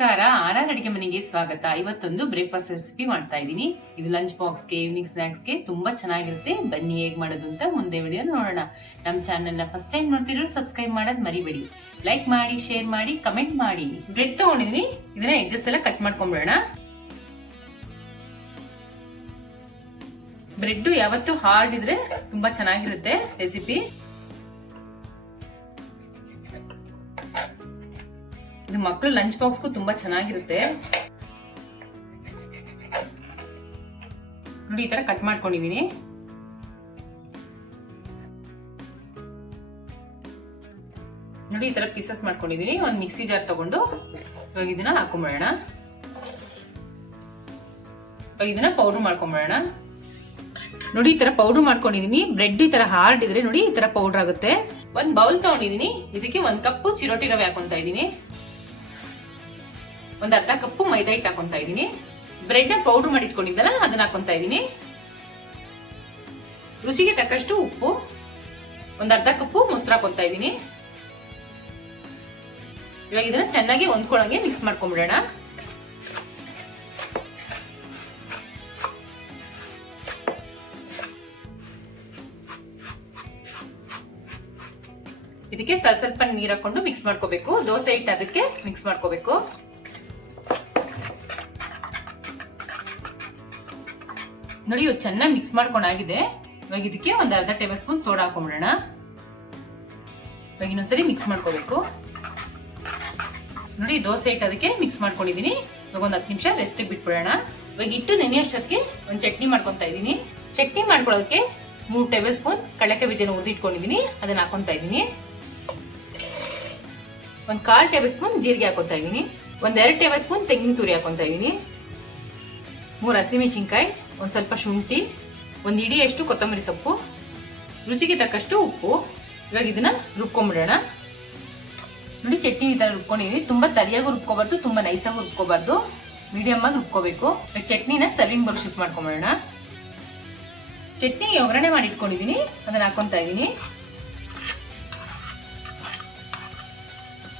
ನಮಸ್ಕಾರ, ಆನಂದ್ ಅಡಿಗೆ ಮನೆಗೆ ಸ್ವಾಗತ. ಇವತ್ತೊಂದು ಬ್ರೇಕ್ಫಾಸ್ಟ್ ರೆಸಿಪಿ ಮಾಡ್ತಾ ಇದ್ದೀನಿ. ಇದು ಲಂಚ್ ಬಾಕ್ಸ್ಗೆ, ಈವ್ನಿಂಗ್ ಸ್ನಾಕ್ಸ್ಗೆ ತುಂಬಾ ಚೆನ್ನಾಗಿರುತ್ತೆ. ಬನ್ನಿ ಹೇಗ್ ಮಾಡೋದು ಅಂತ ಮುಂದೆ ವಿಡಿಯೋ ನೋಡೋಣ. ನಮ್ಮ ಚಾನೆಲ್ನ ಫಸ್ಟ್ ಟೈಮ್ ನೋಡ್ತಿರೋರು ಸಬ್ಸ್ಕ್ರೈಬ್ ಮಾಡೋದು ಮರಿಬೇಡಿ. ಲೈಕ್ ಮಾಡಿ, ಶೇರ್ ಮಾಡಿ, ಕಮೆಂಟ್ ಮಾಡಿ. ಬ್ರೆಡ್ ತಗೊಂಡಿದೀನಿ, ಇದನ್ನ ಎಡ್ಜಸ್ ಎಲ್ಲ ಕಟ್ ಮಾಡ್ಕೊಂಡ್ಬಿಡೋಣ. ಬ್ರೆಡ್ ಯಾವತ್ತೂ ಹಾರ್ಡ್ ಇದ್ರೆ ತುಂಬಾ ಚೆನ್ನಾಗಿರುತ್ತೆ ರೆಸಿಪಿ. ಇದು ಮಕ್ಕಳು ಲಂಚ್ ಬಾಕ್ಸ್ಗೂ ತುಂಬಾ ಚೆನ್ನಾಗಿರುತ್ತೆ. ನೋಡಿ, ಈ ತರ ಕಟ್ ಮಾಡ್ಕೊಂಡಿದೀನಿ. ನೋಡಿ, ಈ ತರ ಪೀಸಸ್ ಮಾಡ್ಕೊಂಡಿದೀನಿ. ಒಂದು ಮಿಕ್ಸಿ ಜಾರ್ ತಗೊಂಡು ಇವಾಗ ಇದನ್ನ ಹಾಕೊಂಡ್ಬಿಡೋಣ. ಇವಾಗ ಇದನ್ನ ಪೌಡರ್ ಮಾಡ್ಕೊಂಡ್ಬಿಡೋಣ. ನೋಡಿ, ಈ ತರ ಪೌಡರ್ ಮಾಡ್ಕೊಂಡಿದೀನಿ. ಬ್ರೆಡ್ ಈ ತರ ಹಾರ್ಡ್ ಇದ್ರೆ ನೋಡಿ ಈ ತರ ಪೌಡರ್ ಆಗುತ್ತೆ. ಒಂದ್ ಬೌಲ್ ತಗೊಂಡಿದೀನಿ. ಇದಕ್ಕೆ 1 ಕಪ್ ಚಿರೋಟಿ ರವೆ ಹಾಕೊಂತ ಇದೀನಿ. ಒಂದು ಅರ್ಧ ಕಪ್ ಮೈದಾ ಹಿಟ್ಟು ಹಾಕೊಂತ ಇದೀನಿ. ಬ್ರೆಡ್ ಪೌಡರ್ ಮಾಡಿ ಇಟ್ಕೊಂಡಿದ್ದಲ್ಲ ಅದನ್ನ ಹಾಕೊಂತ ಇದೀನಿ. ರುಚಿಗೆ ತಕ್ಕಷ್ಟು ಉಪ್ಪು, ಒಂದು ಅರ್ಧ ಕಪ್ ಮೊಸರು ಹಾಕೊಂತ ಇದೀನಿ. ಇವಾಗ ಇದನ್ನ ಚೆನ್ನಾಗಿ ಹೊಂದ್ಕೊಳ್ಳಂಗೆ ಮಿಕ್ಸ್ ಮಾಡ್ಕೊಂಡ್ಬಿಡೋಣ. ಇದಕ್ಕೆ ಸ್ವಲ್ಪ ನೀರ್ ಹಾಕೊಂಡು ಮಿಕ್ಸ್ ಮಾಡ್ಕೋಬೇಕು. ದೋಸೆ ಹಿಟ್ಟು ಅದಕ್ಕೆ ಮಿಕ್ಸ್ ಮಾಡ್ಕೋಬೇಕು. ನೋಡಿ, ಇವಾಗ ಚೆನ್ನಾಗಿ ಮಿಕ್ಸ್ ಮಾಡ್ಕೊಂಡಾಗಿದೆ. ಇವಾಗ ಇದಕ್ಕೆ ಒಂದು ಅರ್ಧ ಟೇಬಲ್ ಸ್ಪೂನ್ ಸೋಡಾ ಹಾಕೊಂಡ್ಬಿಡೋಣ. ಇವಾಗ ಇನ್ನೊಂದ್ಸರಿ ಮಿಕ್ಸ್ ಮಾಡ್ಕೋಬೇಕು. ನೋಡಿ, ದೋಸೆ ಹಿಟ್ಟು ಅದಕ್ಕೆ ಮಿಕ್ಸ್ ಮಾಡ್ಕೊಂಡಿದೀನಿ. ಇವಾಗ ಒಂದು 10 ನಿಮಿಷ ರೆಸ್ಟ್ ಬಿಟ್ಬಿಡೋಣ. ಇವಾಗ ಹಿಟ್ಟು ನೆನೆಯಷ್ಟೊತ್ತಿಗೆ ಒಂದು ಚಟ್ನಿ ಮಾಡ್ಕೊಂತ ಇದೀನಿ. ಚಟ್ನಿ ಮಾಡ್ಕೊಳ್ಳೋದಕ್ಕೆ 3 ಟೇಬಲ್ ಸ್ಪೂನ್ ಕಡಲೆಕಾಯಿ ಬೀಜನ ಹುರಿದಿಟ್ಕೊಂಡಿದೀನಿ, ಅದನ್ನ ಹಾಕೊಂತ ಇದೀನಿ. ಒಂದು 1/4 ಟೇಬಲ್ ಸ್ಪೂನ್ ಜೀರಿಗೆ ಹಾಕೊಂತ ಇದೀನಿ. 1-2 ಟೇಬಲ್ ಸ್ಪೂನ್ ತೆಂಗಿನ ತುರಿ ಹಾಕೊಂತ ಇದೀನಿ. 3 ಹಸಿಮೆಣಸಿನಕಾಯಿ, ಒಂದು ಸ್ವಲ್ಪ ಶುಂಠಿ, ಒಂದು ಇಡಿಯಷ್ಟು ಕೊತ್ತಂಬರಿ ಸೊಪ್ಪು, ರುಚಿಗೆ ತಕ್ಕಷ್ಟು ಉಪ್ಪು. ಇವಾಗ ಇದನ್ನ ರುಬ್ಕೊಂಡ್ಬಿಡೋಣ. ನೋಡಿ, ಚಟ್ನಿ ಈ ತರ ರುಬ್ಕೊಂಡಿದೀನಿ. ತುಂಬಾ ತರಿಯಾಗೂ ರುಬ್ಕೋಬಾರ್ದು, ತುಂಬಾ ನೈಸಾಗೂ ರುಬ್ಕೋಬಾರ್ದು, ಮೀಡಿಯಮ್ ಆಗಿ ರುಬ್ಕೋಬೇಕು. ಚಟ್ನಿನ ಸರ್ವಿಂಗ್ ಬೌಲ್ ಶಿಫ್ಟ್ ಮಾಡ್ಕೊಂಡ್ಬಿಡೋಣ. ಚಟ್ನಿ ಒಗ್ಗರಣೆ ಮಾಡಿ ಇಟ್ಕೊಂಡಿದೀನಿ, ಅದನ್ನ ಹಾಕೊಂತ ಇದೀನಿ.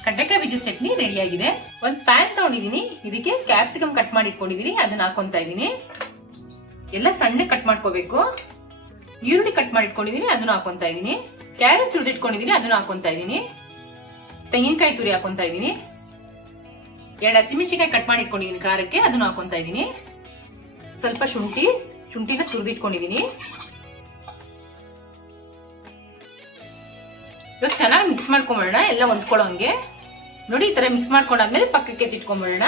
ಕಡ್ಲೆಕಾಯಿ ಬೀಜದ ಚಟ್ನಿ ರೆಡಿ ಆಗಿದೆ. ಒಂದು ಪ್ಯಾನ್ ತಗೊಂಡಿದೀನಿ. ಇದಕ್ಕೆ ಕ್ಯಾಪ್ಸಿಕಮ್ ಕಟ್ ಮಾಡಿ ಇಟ್ಕೊಂಡಿದೀನಿ, ಅದನ್ನ ಹಾಕೊಂತ ಇದೀನಿ. ಎಲ್ಲ ಸಣ್ಣ ಕಟ್ ಮಾಡ್ಕೋಬೇಕು. ಈರುಳ್ಳಿ ಕಟ್ ಮಾಡಿ ಇಟ್ಕೊಂಡಿದೀನಿ, ಅದನ್ನ ಹಾಕೊಂತ ಇದೀನಿ. ಕ್ಯಾರೆಟ್ ತುರಿದಿಟ್ಕೊಂಡಿದೀನಿ, ಅದನ್ನ ಹಾಕೊಂತ ಇದೀನಿ. ತೆಂಗಿನಕಾಯಿ ತುರಿ ಹಾಕೊಂತ ಇದೀನಿ. 2 ಹಸಿಮೆಣಸಿನಕಾಯಿ ಕಟ್ ಮಾಡಿ ಇಟ್ಕೊಂಡಿದೀನಿ ಖಾರಕ್ಕೆ, ಅದನ್ನ ಹಾಕೊಂತ ಇದೀನಿ. ಸ್ವಲ್ಪ ಶುಂಠಿನ ತುರಿದಿಟ್ಕೊಂಡಿದೀನಿ. ಇವಾಗ ಚೆನ್ನಾಗಿ ಮಿಕ್ಸ್ ಮಾಡ್ಕೊಂಡ್ಬಿಡೋಣ, ಎಲ್ಲ ಹೊಂದ್ಕೊಳ್ಳೋಂಗೆ. ನೋಡಿ, ಈ ತರ ಮಿಕ್ಸ್ ಮಾಡ್ಕೊಂಡಾದ್ಮೇಲೆ ಪಕ್ಕಕ್ಕೆ ತಿಟ್ಕೊಂಡ್ಬಿಡೋಣ.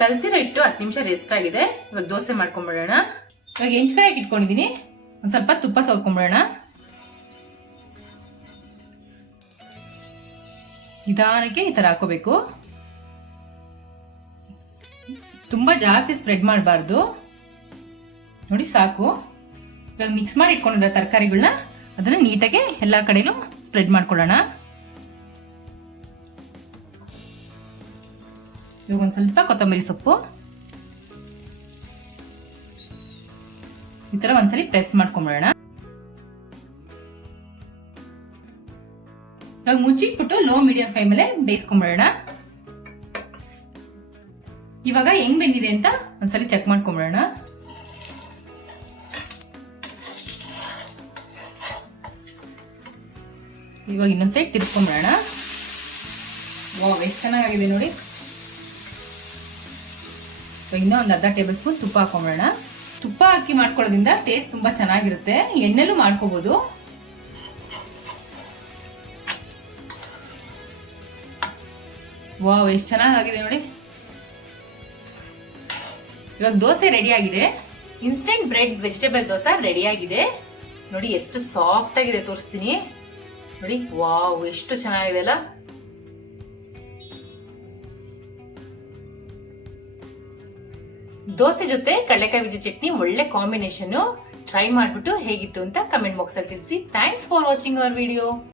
ಕಲಸಿರೋ ಹಿಟ್ಟು 10 ನಿಮಿಷ ರೆಸ್ಟ್ ಆಗಿದೆ. ಇವಾಗ ದೋಸೆ ಮಾಡ್ಕೊಂಡ್ಬಿಡೋಣ. ಇವಾಗ ಹೆಂಚ್ಕಾಯಿ ಇಟ್ಕೊಂಡಿದೀನಿ, ಒಂದ್ ಸ್ವಲ್ಪ ತುಪ್ಪ ಸವರ್ಕೊಂಡ್ಬಿಡೋಣ. ನಿಧಾನಕ್ಕೆ ಈ ತರ ಹಾಕೋಬೇಕು. ತುಂಬಾ ಜಾಸ್ತಿ ಸ್ಪ್ರೆಡ್ ಮಾಡಬಾರ್ದು. ನೋಡಿ, ಸಾಕು. ಇವಾಗ ಮಿಕ್ಸ್ ಮಾಡಿ ಇಟ್ಕೊಂಡಿರೋ ತರಕಾರಿಗಳನ್ನ ಅದನ್ನ ನೀಟಾಗಿ ಎಲ್ಲಾ ಕಡೆನೂ ಸ್ಪ್ರೆಡ್ ಮಾಡ್ಕೊಳ್ಳೋಣ. ಇವಾಗ ಒಂದ್ ಸ್ವಲ್ಪ ಕೊತ್ತಂಬರಿ ಸೊಪ್ಪು ಈ ತರ ಒಂದ್ಸಲಿ ಪ್ರೆಸ್ ಮಾಡ್ಕೊಂಡ್ಬಿಡೋಣ. ಇವಾಗ ಮುಚ್ಚಿಟ್ಬಿಟ್ಟು ಲೋ ಮೀಡಿಯಂ ಫ್ಲೇಮ್ ಮೇಲೆ ಬೇಯಿಸ್ಕೊಂಡ್ಬಿಡೋಣ. ಇವಾಗ ಹೆಂಗ್ ಬೆಂದಿದೆ ಅಂತ ಒಂದ್ಸಲಿ ಚೆಕ್ ಮಾಡ್ಕೊಂಡ್ಬಿಡೋಣ. ಇವಾಗ ಇನ್ನೊಂದ್ ಸೈಡ್ ತಿರ್ಸ್ಕೊಂಡ್ಬಿಡೋಣ. ವಾವ್, ಎಷ್ಟು ಚೆನ್ನಾಗಿದೆ ನೋಡಿ. ಇನ್ನೂ ಒಂದು ಅರ್ಧ ಟೇಬಲ್ ಸ್ಪೂನ್ ತುಪ್ಪ ಹಾಕೊಂಡ್ಬಿಡೋಣ. ತುಪ್ಪ ಹಾಕಿ ಮಾಡ್ಕೊಳ್ಳೋದ್ರಿಂದ ಟೇಸ್ಟ್ ತುಂಬಾ ಚೆನ್ನಾಗಿರುತ್ತೆ. ಎಣ್ಣೆಲೂ ಮಾಡ್ಕೋಬಹುದು. ವಾವ್, ಎಷ್ಟು ಚೆನ್ನಾಗಿದೆ ನೋಡಿ. ಇವಾಗ ದೋಸೆ ರೆಡಿ ಆಗಿದೆ. Instant bread vegetable dosa ready ಆಗಿದೆ. ನೋಡಿ, ಎಷ್ಟು ಸಾಫ್ಟ್ ಆಗಿದೆ, ತೋರಿಸ್ತೀನಿ ನೋಡಿ. ವಾವ್, ಎಷ್ಟು ಚೆನ್ನಾಗಿದೆ ಅಲ್ಲ. ದೋಸೆ ಜೊತೆ ಕಡಲೆಕಾಯಿ ಬೀಜ ಚಟ್ನಿ ಒಳ್ಳೆ ಕಾಂಬಿನೇಷನ್. ಟ್ರೈ ಮಾಡ್ಬಿಟ್ಟು ಹೇಗಿತ್ತು ಅಂತ ಕಮೆಂಟ್ ಬಾಕ್ಸ್ ಅಲ್ಲಿ ತಿಳಿಸಿ. Thanks for watching our video.